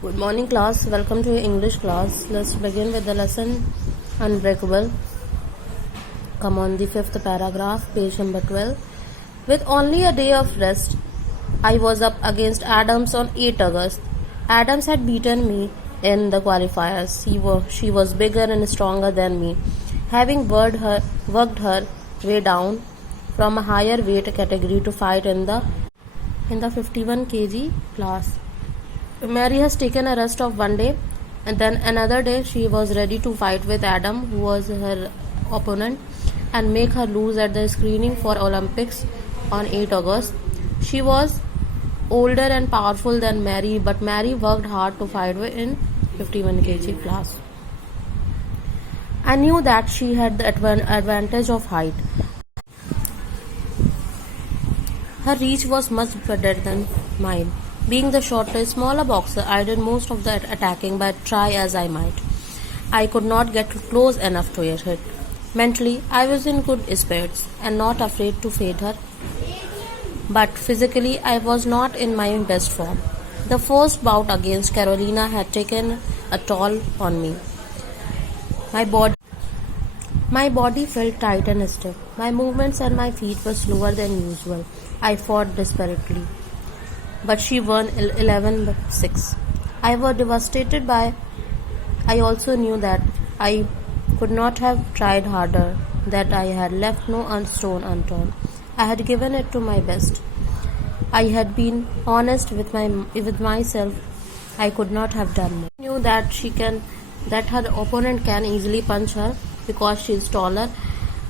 Good morning, class. Welcome to your English class. Let's begin with the lesson Unbreakable. Come on, the fifth paragraph, page number 12. With only a day of rest, I was up against Adams on 8 August. Adams had beaten me in the qualifiers. She was bigger and stronger than me, having worked her way down from a higher weight category to fight in the 51 kg class. Mary has taken a rest of one day, and then another day she was ready to fight with Adam, who was her opponent, and make her lose at the screening for Olympics on 8 August. She was older and powerful than Mary, but Mary worked hard to fight in 51 kg class. I knew that she had the advantage of height. Her reach was much better than mine. Being the shorter, smaller boxer, I did most of the attacking, but try as I might, I could not get close enough to hit. Mentally, I was in good spirits and not afraid to fade her, but physically, I was not in my best form. The first bout against Carolina had taken a toll on me. My body felt tight and stiff. My movements and my feet were slower than usual. I fought desperately, but she won 11-6. I was devastated by. I also knew that I could not have tried harder, that I had left no stone unturned. I had given it to my best. I had been honest with myself. I could not have done more. I knew that her opponent can easily punch her because she is taller.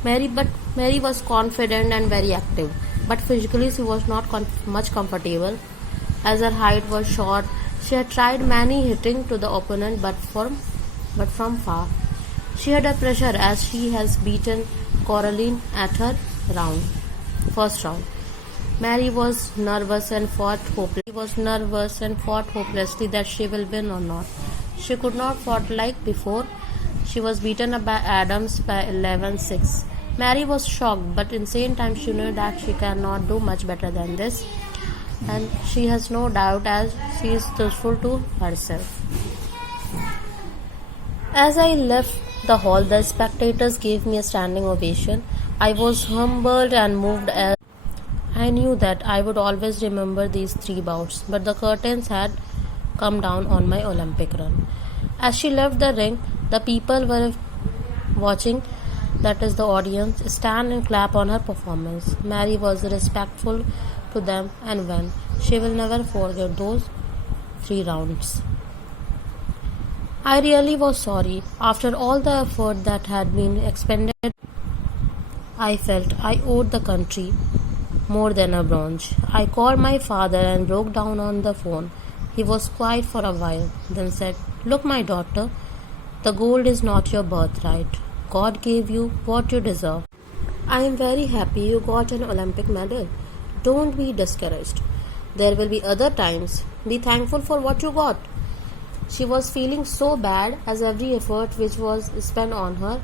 But Mary was confident and very active, but physically she was not much comfortable. As her height was short, she had tried many hitting to the opponent, but from far. She had a pressure as she has beaten Coraline at her first round. Mary was nervous and fought hopelessly that she will win or not. She could not fight like before. She was beaten by Adams by 11-6. Mary was shocked, but in the same time she knew that she cannot do much better than this, and she has no doubt as she is truthful to herself. As I left the hall, the spectators gave me a standing ovation. I was humbled and moved as I knew that I would always remember these 3 bouts, but the curtains had come down on my Olympic run. As she left the ring, the people were watching, that is the audience, stand and clap on her performance. Mary was respectful to them and won. She will never forget those 3 rounds. I really was sorry. After all the effort that had been expended, I felt I owed the country more than a bronze. I called my father and broke down on the phone. He was quiet for a while, then said, "Look, my daughter, the gold is not your birthright. God gave you what you deserve. I am very happy you got an Olympic medal. Don't be discouraged. There will be other times. Be thankful for what you got." She was feeling so bad as every effort which was spent on her,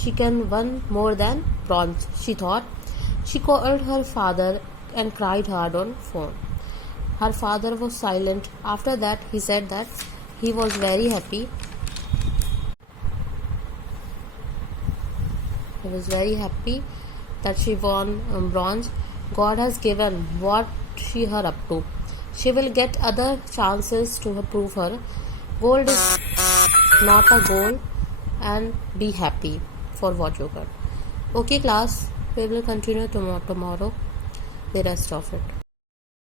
she can win more than bronze, she thought. She called her father and cried hard on phone. Her father was silent. After that, he said that he was very happy. He was very happy that she won bronze. God has given what she her up to. She will get other chances to prove her. Gold is not a goal, and be happy for what you got. Okay, class, we will continue tomorrow the rest of it.